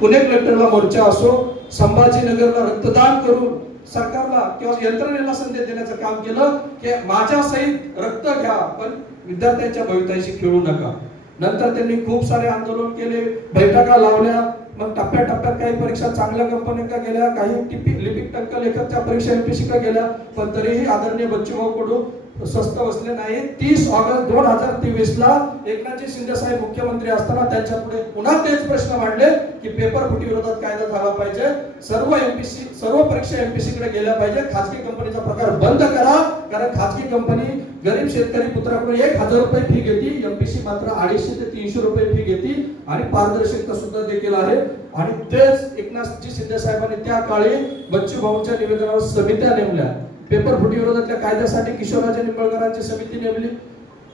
पुणे कलेक्टरला मोर्चा असो, संभाजीनगरला रक्तदान करून सरकारला किंवा यंत्रणेला संदेश देण्याचं काम केलं की माझ्या सहित रक्त घ्या, पण विद्यार्थ्यांच्या भवितव्याशी खेळू नका. नंतर त्यांनी खूप सारे आंदोलन केले, बैठका लावल्या. मग टप्प्याटप्प्यात काही परीक्षा चांगल्या कंपन्यांका गेल्या, काही लिपिक टंक लेखकच्या परीक्षा एमपीसी का गेल्या, पण तरीही आदरणीय बच्चूभाऊ कडू स्वस्त बसले नाही. 30 ऑगस्ट 2023 ला एकनाथजी शिंदे साहेब मुख्यमंत्री असताना त्यांच्या पुढे पुन्हा तेच प्रश्न मांडले की पेपर फुटी विरोधात कायदा झाला पाहिजे, सर्व परीक्षा एमपीसी कडे गेल्या पाहिजे, खासगी कंपनीचा प्रकार बंद करा, कारण खासगी कंपनी गरीब शेतकरी पुत्राकडून 1000 रुपये फी घेती, एमपीसी मात्र 250 ते 300 रुपये फी घेती आणि पारदर्शकता सुद्धा देखील आहे. आणि तेच एकनाथजी शिंदे साहेबांनी त्या काळी बच्चू भाऊंच्या निवेदनावर समित्या नेमल्या. पेपर फुटी विरोधातल्या कायद्यासाठी किशोरराजे निंबाळकरांची समिती नेमली.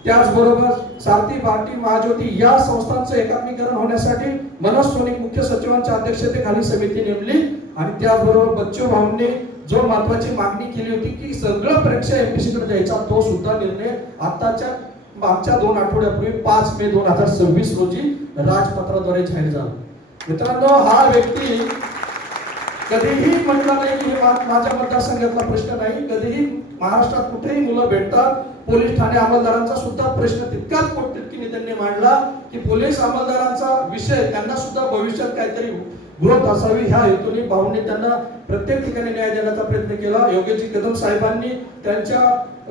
त्याचबरोबर सारथी, भारती, महाज्योती या संस्थांचं एकात्मीकरण होण्यासाठी मनोज सोनिक मुख्य सचिवांच्या अध्यक्षतेखाली समिती नेमली. आणि त्याचबरोबर बच्चू भाऊंनी जो महत्वाची मागणी केली होती की सगळं परीक्षा एमपीसी कडे द्यायचा, तो सुद्धा निर्णय आताच्या मागच्या 2 आठवड्यापूर्वी 5 मे 2026 रोजी राजपत्राद्वारे जाहीर झाला. मित्रांनो, हा व्यक्ती कधीही म्हटला नाही की माझ्या मतदारसंघातला प्रश्न नाही. कधीही महाराष्ट्रात कुठेही मुलं भेटतात, पोलीस ठाणे अंमलदारांचा सुद्धा प्रश्न तितकाच पोटतिडकीने त्यांनी मांडला की पोलीस अंमलदारांचा विषय त्यांना सुद्धा भविष्यात काहीतरी ग्रोथ असावी ह्या हेतूने भाऊंनी त्यांना प्रत्येक ठिकाणी न्याय देण्याचा प्रयत्न केला. योगेशजी कदम साहेबांनी त्यांच्या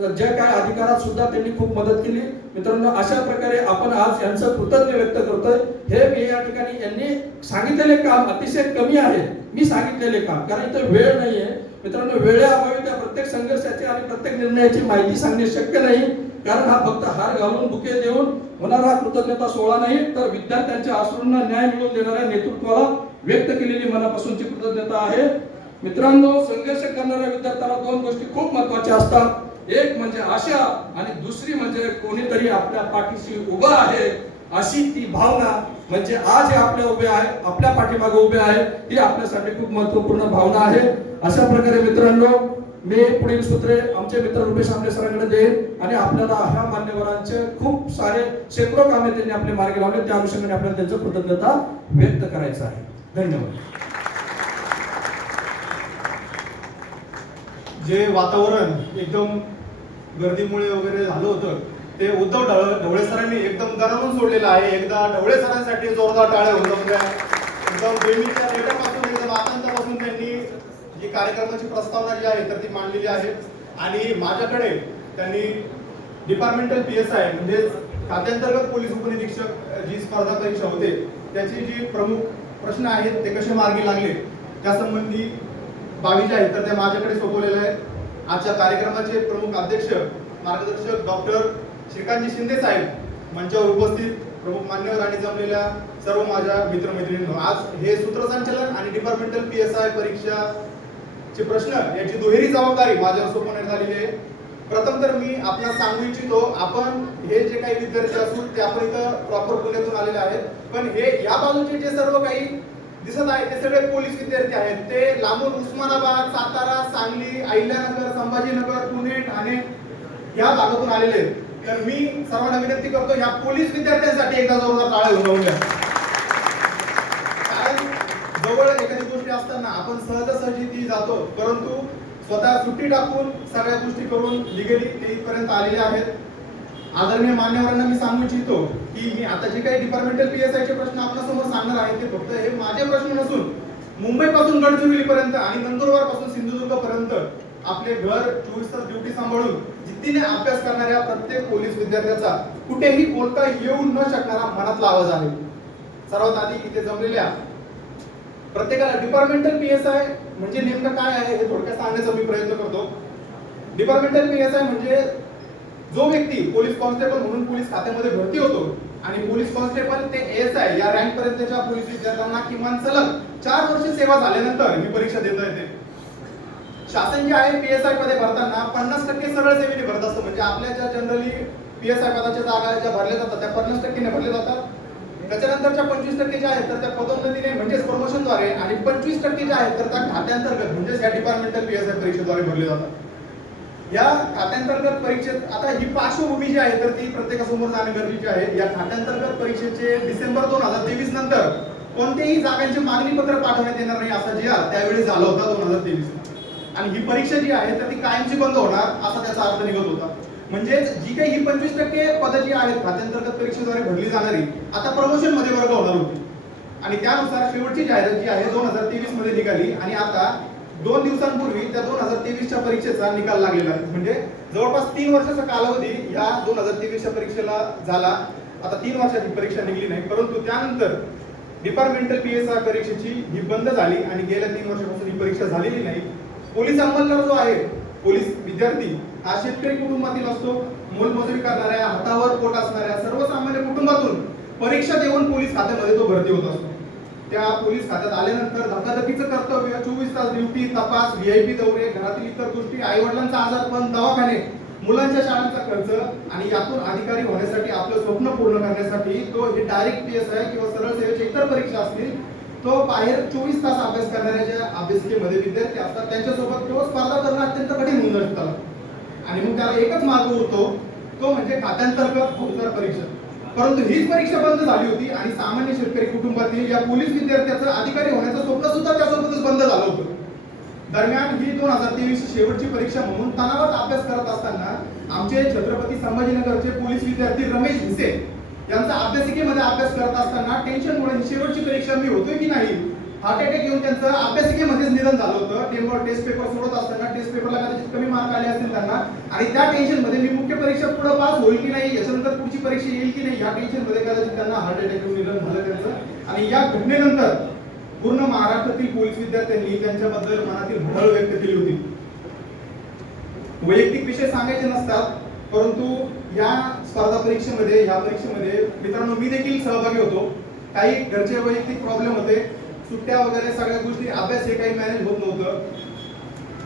जे काय अधिकारात सुद्धा त्यांनी खूप मदत केली. मित्रांनो, अशा प्रकारे आपण आज यांचं कृतज्ञ व्यक्त करतोय. हे मी या ठिकाणी यांनी सांगितलेले काम अतिशय कमी आहे, मी सांगितलेले काम, कारण इथे वेळ नाहीये. मित्रांनो, वेळेअभावी त्या प्रत्येक संघर्षाची आणि प्रत्येक निर्णयाची माहिती सांगणे शक्य नाही, कारण हा फक्त हार घालून बुके देऊन होणारा कृतज्ञता सोहळा नाही, तर विद्यार्थ्यांच्या अश्रूंना न्याय मिळवून देणाऱ्या नेतृत्वाला व्यक्त केलेली मनापासूनची कृतज्ञता आहे. मित्रांनो, संघर्ष करणाऱ्या विद्यार्थ्यांना 2 गोष्टी खूप महत्त्वाच्या असतात. एक म्हणजे आशा आणि दुसरी म्हणजे कोणीतरी आपल्या पाठीशी उभा आहे अशी ती भावना. म्हणजे आज हे आपल्या उभे आहे, आपल्या पाठीमागे उभे आहे, ही आपल्यासाठी खूप महत्त्वपूर्ण भावना आहे. अशा प्रकारे मित्रांनो, मी पुढील सूत्रे आमचे मित्र रुपेश आमले सरांकडे देईन आणि आपल्याला ह्या मान्यवरांचे खूप सारे शेकडो कामे त्यांनी आपले मार्गी लावले, त्या अनुषंगाने आपल्याला त्यांची कृतज्ञता व्यक्त करायचं आहे. धन्यवाद. जे वातावरण एकदम गर्दीमुळे वगैरे झालं होतं ते उद्धव ढवळे सरांनी एकदम दरावून सोडलेलं आहे. एकदा ढवळे सरांसाठी जोरदार टाळ्या होऊन द्या. एकदम बेमीच्या लेटापासून एकदम आतंकापासून त्यांनी जी कार्यक्रमाची प्रस्तावना जी आहे तर ती मांडलेली आहे. आणि माझ्याकडे त्यांनी डिपार्टमेंटल PSI म्हणजे खात्यांतर्गत पोलीस उपनिरीक्षक जी स्पर्धा परीक्षा होते त्याची जी प्रमुख प्रश्न आहेत ते कसे मार्गी लागले त्यासंबंधी 22 जे आहेत तर ते माझ्याकडे सोपवलेले आहेत. आजच्या कार्यक्रमाचे प्रमुख अध्यक्ष मार्गदर्शक डॉक्टर श्रीकांतजी शिंदे साहेब मंचावर उपस्थित प्रमुख मान्यवर आणि जमलेल्या सर्व माझ्या मित्रमैत्रिणींनो, आज हे सूत्रसंचालन आणि डिपार्टमेंटल PSI परीक्षाचे प्रश्न याची दुहेरी जबाबदारी माझ्यावर सोपवण्यात आलेली आहे. प्रथम तर मी आपल्याला सांगू इच्छितो, आपण हे जे काही विद्यार्थी असून ते आपण इथं प्रॉपर पुण्यातून आलेले आहेत, पण हे या बाजूचे जे सर्व काही दिसत आहे ते सगळे पोलीस विद्यार्थी आहेत. ते लांबून उस्मानाबाद, सातारा, सांगली, अहिल्यानगर, संभाजीनगर, पुणे, ठाणे या भागातून आलेले आहेत. तर मी सर्वांना विनंती करतो या पोलीस विद्यार्थ्यांसाठी एकदा जोरदार टाळ्या होऊन द्या. कारण जवळ एखादी गोष्टी असताना आपण सहजासहजी ती जातो, परंतु स्वतः सुट्टी टाकून सगळ्या गोष्टी करून लिगली ते इथपर्यंत आलेले आहेत. आदरणीय मान्यवरांना मी सांगू इच्छितो की मी आता जे काही डिपार्टमेंटल PSI चे प्रश्न आपल्यासमोर सांगणार आहे ते फक्त हे माझे प्रश्न नसून मुंबई पासून गडचिरोली पर्यंत आणि नंदुरबार पासून सिंधुदुर्ग पर्यंत आपले घर 24 तास ड्युटी सांभाळून जिद्दीने अभ्यास करणाऱ्या प्रत्येक पोलीस विद्यार्थ्याचा कुठेही बोलता येऊ न शकणारा मनातला आवाज आहे. सर्वात आधी इथे जमलेल्या प्रत्येकाला डिपार्टमेंटल PSI म्हणजे नेमकं काय आहे हे थोडक्यात सांगण्याचा मी प्रयत्न करतो. डिपार्टमेंटल PSI म्हणजे जो व्यक्ती पोलीस कॉन्स्टेबल म्हणून पोलीस खात्यामध्ये भरती होतो आणि पोलीस कॉन्स्टेबल ते ASI या रँक पर्यंतच्या पोलीस विद्यार्थ्यांना किमान सलग 4 वर्ष सेवा झाल्यानंतर ही परीक्षा देता येते. शासन जे आहे PSI पदे भरताना 50% सरळ सेवेने भरत असतं. म्हणजे आपल्या ज्या जनरली PSI पदाच्या जागा ज्या भरल्या जातात त्या 50% ने भरल्या जातात. त्याच्यानंतरच्या 25% ज्या आहेत तर त्या पदोन्नतीने म्हणजेच प्रमोशनद्वारे आणि 25% ज्या आहेत तर त्या खात्यांतर्गत म्हणजेच या डिपार्टमेंटल PSI परीक्षेद्वारे भरले जातात. या खात्यांतर्गत परीक्षेत आता ही पार्श्वभूमी जी आहे तर ती प्रत्येकासमोर जाणे गरजेचे आहे. या खात्यांतर्गत परीक्षेचे डिसेंबर 2023 नंतर कोणत्याही जागांचे मागणी पत्र पाठवण्यात येणार नाही असा जी त्यावेळी झाला होता 2023 आणि ही परीक्षा जी आहे तर ती कायमची बंद होणार असा त्याचा अर्थ निघत होता. म्हणजे जी काही ही 25% पदं जी आहेत खात्यांतर्गत परीक्षेद्वारे भरली जाणारी आता प्रमोशन मध्ये वर्ग होणार होती आणि त्यानुसार शेवटची जाहिरात जी आहे 2023 मध्ये निघाली आणि आता 2 दिवसांपूर्वी त्या 2023 च्या परीक्षेचा निकाल लागलेला आहे. म्हणजे जवळपास 3 वर्षाचा कालावधी या 2023 च्या परीक्षेला झाला. आता 3 वर्षाची परीक्षा निघली नाही, परंतु त्यानंतर डिपार्टमेंटल पीएसआय परीक्षेची ही बंद झाली आणि गेल्या 3 वर्षापासून ही परीक्षा झालेली नाही. पोलीस अंमलदार जो आहे, पोलीस विद्यार्थी हा शेतकरी कुटुंबातील असतो, मोलमजुरी करणाऱ्या, हातावर पोट असणाऱ्या सर्वसामान्य कुटुंबातून परीक्षा देऊन पोलीस खात्यामध्ये तो भरती होत असतो. त्या पोलीस खात्यात आल्यानंतर धकाधकीचं कर्तव्य, 24 तास ड्युटी, तपास, व्हीआयपी दौरे, घरातील इतर गोष्टी, आई वडिलांचा आजारपण, दवाखाने, मुलांच्या शाळांचा खर्च आणि यातून अधिकारी होण्यासाठी आपलं स्वप्न पूर्ण करण्यासाठी तो हे डायरेक्ट पीएसआय किंवा सरळ सेवेच्या इतर परीक्षा असतील तो बाहेर 24 तास अभ्यास करणाऱ्या ज्या अभ्यासिकेमध्ये विद्यार्थी असतात त्यांच्यासोबत तो स्पर्धा करणं अत्यंत कठीण होऊन जातं त्याला. आणि मग त्याला एकच मार्ग उरतो तो म्हणजे खात्यांतर्गत फौजदार परीक्षा. परंतु हीच परीक्षा बंद झाली होती आणि सामान्य शेतकरी कुटुंबातील या पोलीस विद्यार्थ्याचं अधिकारी होण्याचं स्वप्न सुद्धा त्यासोबतच बंद झालं होतं. दरम्यान ही 2023 शेवटची परीक्षा म्हणून तणावात अभ्यास करत असताना आमचे छत्रपती संभाजीनगरचे पोलीस विद्यार्थी रमेश भिसे यांचा अभ्यासिकेमध्ये अभ्यास करत असताना टेन्शनमुळे ही शेवटची परीक्षा मी होतोय की नाही, हार्ट अटॅक येऊन त्यांचं अभ्यासिकेमध्येच निधन झालं होतं. टेस्ट पेपर सोडत असताना टेस्ट पेपरला कदाचित कमी मार्क आले असतील त्यांना आणि त्या टेन्शन मध्ये मी मुख्य परीक्षा पुढे पास होईल की नाही, याच्यानंतर पुढची परीक्षा येईल की नाही, या टेन्शन मध्ये कदाचित त्यांना हार्ट अटॅक येऊन निधन झालं त्यांचं. आणि या घटनेनंतर पूर्ण महाराष्ट्रातील पोलीस विद्यार्थ्यांनी त्यांच्याबद्दल मनातील हळहळ व्यक्त केली होती. वैयक्तिक विषय सांगायचे नसतात, परंतु या स्पर्धा परीक्षेमध्ये या परीक्षेमध्ये मित्रांनो मी देखील सहभागी होतो. काही घरचे वैयक्तिक प्रॉब्लेम होते, सुट्ट्या वगैरे सगळ्या गोष्टी, अभ्यास हे काही मॅनेज होत नव्हतं.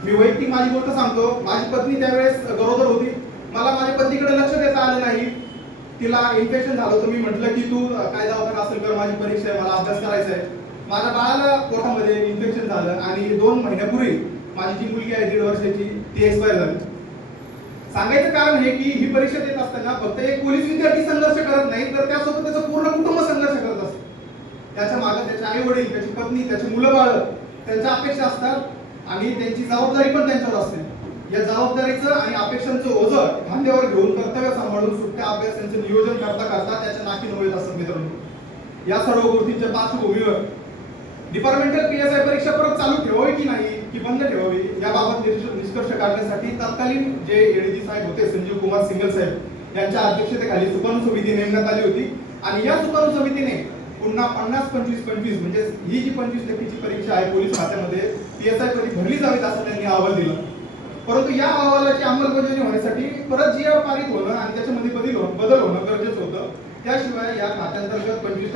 मी वैयक्तिक माझी गोष्ट सांगतो. माझी पत्नी त्यावेळेस गरोदर होती. मला माझ्या पत्नीकडे लक्ष देता आलं नाही. तिला इन्फेक्शन झालं होतं. मी म्हटलं की तू काय दवाखाना असेल कर, माझी परीक्षा आहे, मला अभ्यास करायचा आहे. माझ्या बाळाला पोटामध्ये इन्फेक्शन झालं आणि 2 महिन्यापूर्वी माझी जी मुलगी आहे 1.5 वर्षाची ती एक्सपायर झाली. सांगायचं कारण हे की ही परीक्षा देत असताना फक्त एक पोलीस विद्यार्थी संघर्ष करत नाही तर त्यासोबत त्याचं पूर्ण कुटुंब संघर्ष करत असतं. त्याच्या मागे त्याचे आई वडील, त्याची पत्नी, त्याची मुलं बाळ, त्यांच्या अपेक्षा असतात आणि त्यांची जबाबदारी पण त्यांच्यावर असते. या जबाबदारीचं आणि अपेक्षांचं ओझं खांद्यावर घेऊन कर्तव्य सांभाळून सुट्ट्या अभ्यासाचं नियोजन करता करता त्याच्या नाकी नवळीत असतात मित्रांनो. या सर्व गोष्टींच्या पार्श्वभूमीवर डिपार्टमेंटल पीएसआय परीक्षा परत चालू ठेवावी की नाही की बंद ठेवावी याबाबत निष्कर्ष काढण्यासाठी तत्कालीन जे एडीजी साहेब होते संजीव कुमार सिंगल साहेब यांच्या अध्यक्षतेखाली सुकाणू समिती नेमण्यात आली होती आणि या सुकाणू समितीने पुन्हा 50-25-25 म्हणजे ही जी 25% परीक्षा आहे पोलीस खात्यामध्ये पीएसआय मध्ये भरली जावी असं त्यांनी अहवाल दिला. परंतु या अहवालाची अंमलबजावणी होण्यासाठी परत जी पारित होणं आणि त्याच्यामध्ये बदल होणं गरजेचं होतं. त्याशिवाय या खात्यांतर्गत 25